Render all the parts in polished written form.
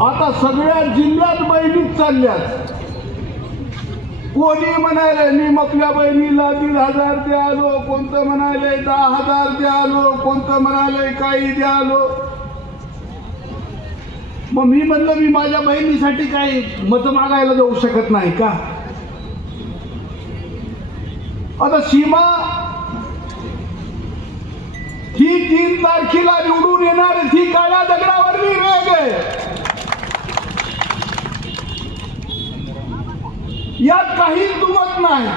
आता सगळ्या जिल्ह्यात बहिणीच चालल्यात. कोणी म्हणाले मी आपल्या बहिणीला 1,500 द्यालो, कोणतं म्हणाले 10,000 द्यालो, कोणतं म्हणाले काही द्यालो. मग मी म्हणलं मी माझ्या बहिणीसाठी काही मत मागायला जाऊ शकत नाही का? आता सीमा ही 3 तारखेला निवडून येणार, ती काळ्या दगडावरली रेग आहे. यात काही दुमत नाही.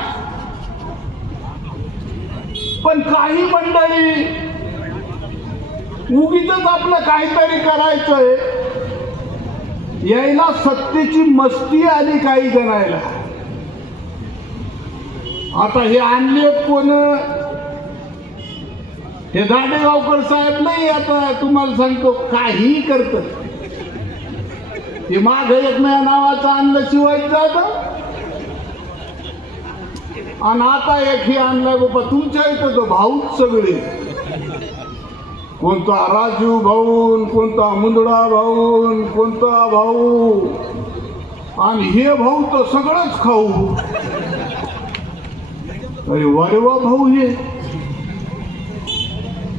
पण काही मंडळी उगीच आपलं काहीतरी करायचंय, यायला सत्तेची मस्ती आली काही करायला. आता हे आणले कोण? हे दांडेगावकर साहेब नाही. आता तुम्हाला सांगतो काही करत. हे माग एक नावाचं आणलं शिवाजी जाधव, आणि आता एक हे आणलाय बाबा तुमच्या इथं तो भाऊच सगळे. कोणता राजू भाऊ, कोणता मुंदडा भाऊ, कोणता भाऊ, आणि हे भाऊ तर सगळंच खाऊ. अरे वारे वा भाऊ हे.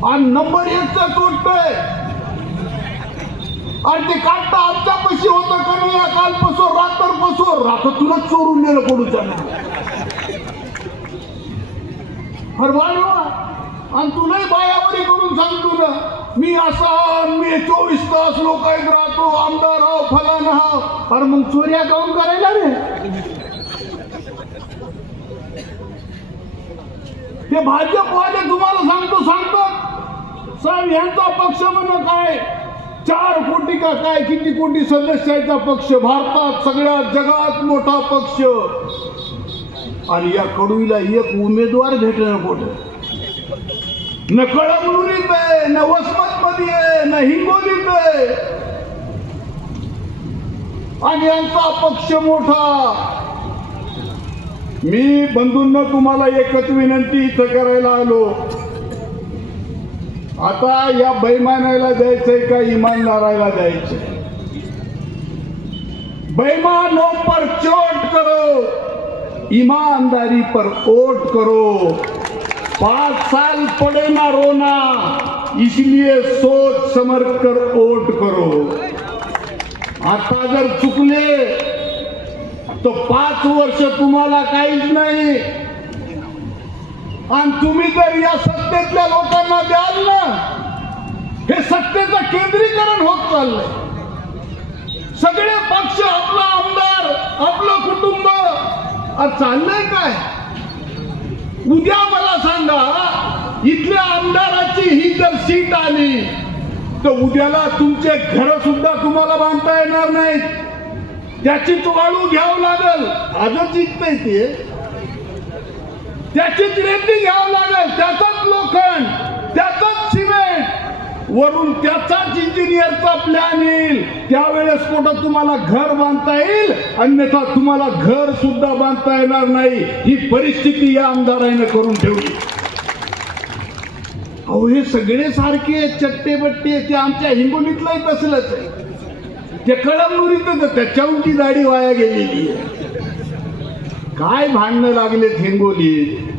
आणि नंबर 1चा तोडतोय. आणि ते काढता आमच्यापाशी होतं का नाही? काल पसो रात्र पसो रात्र तुला चोरून नेलं पडू त्यांना. अरे वाढवा. आणि तुलाही बायावरी करून सांगतो ना, मी असा मी 24 तास लोकांत राहतो, आमदार हो फलाना हो. अरे मग चोऱ्या काऊन करायला रे? ते भाजपवाले तुम्हाला सांगतो साहेब यांचा पक्ष म्हणून काय 4 कोटी का काय किती कोटी सदस्याचा पक्ष, भारतात सगळ्यात जगात मोठा पक्ष. आणि या कडूला एक उमेदवार भेटणं कुठं? न कळमनुरीत आहे, न वसमत मध्ये आहे, न हिंगोलीत आहे. आणि यांचा पक्ष मोठा. मी बंधूंना तुम्हाला एकच विनंती इथं करायला आलो. आता या बेईमानाला द्यायचंय का इमानदाराला द्यायचंय? बेईमानों पर चोट करो, ईमानदारी पर वोट करो. 5 साल पड़े ना रोना, इसलिए सोच समझ कर वोट करो. आता जर चुकले तो 5 वर्ष तुम्हाला काहीच नाही. आणि तुम्ही जर या सत्तेतल्या लोकांना द्याल ना, हे सत्तेचं केंद्रीकरण होत चाललंय. सगळे पक्ष, आपला आमदार, आपलं कुटुंब. चाललंय काय? उद्या मला सांगा, इथल्या आमदाराची ही जर सीट आली तर उद्याला तुमचे घर सुद्धा तुम्हाला बांधता येणार नाहीत. त्याची वाळू घ्यावं लागल. आजच इकतंय ते. त्याचीच रेती घ्यावं लागेल, त्याचाच लोखंड, त्याचाच सिमेंट, वरून त्याचाच इंजिनियरचा प्लॅन येईल. त्यावेळेस कुठं तुम्हाला घर बांधता येईल, अन्यथा तुम्हाला घर सुद्धा बांधता येणार नाही. ही परिस्थिती या आमदाराने करून ठेवली. अहो हे सगळे सारखे चट्टे बट्टे. ते आमच्या हिंगोलीतलंही तसलंच आहे. ते कळमनुरीतच त्याच्या उंची दाढी वाया गेलेली आहे. काय भांडणं लागलेत हिंगोलीत.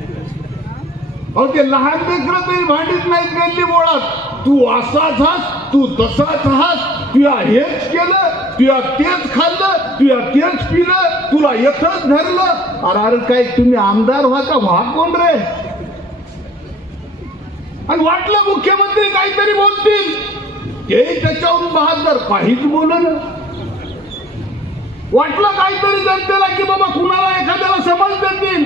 अहो ते लहान लेकरं तरी भांडीत नाहीत गल्ली बोळात. तू असाच हास, तू तसाच हास, तुया हेच केलं, तुया तेच खाल्लं, तुया तेच पिलं, तुला येथच धरलं. अरे काय तुम्ही आमदार व्हा का व्हा कोण रे? आणि वाटलं मुख्यमंत्री काहीतरी बोलतील, ते त्याच्यावरून बहादर काहीच बोललं. वाटलं काहीतरी जनतेला की बाबा कुणाला एखाद्याला समज देतील,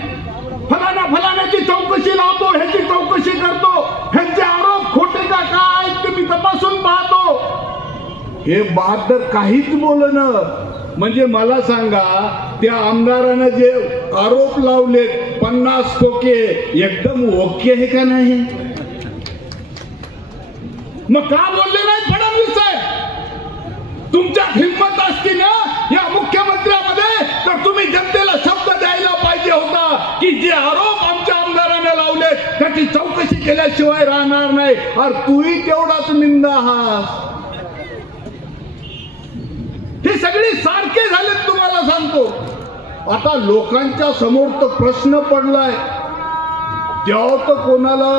फलाण्याची चौकशी लावतो, ह्याची चौकशी करतो, ह्यांचे आरोप खोटे का काय ते मी तपासून पाहतो. हे बहादर काहीच बोलणं. म्हणजे मला सांगा, त्या आमदारानं जे आरोप लावले 50 खोके एकदम ओके आहे का नाही? मग का बोलले नाही फडणवीस साहेब? तुमच्यात हिंमत असती ना या मुख्यमंत्र्यामध्ये, तर तुम्ही जनतेला शब्द द्यायला पाहिजे होता की जे आरोप आमच्या आमदाराने लावले त्याची चौकशी केल्याशिवाय राहणार नाही. अरे तूही तेवढाच निंदा आहात. सगळे सारखे झालेत तुम्हाला सांगतो. आता लोकांच्या समोर तर प्रश्न पडलाय, द्यावं तर कोणाला,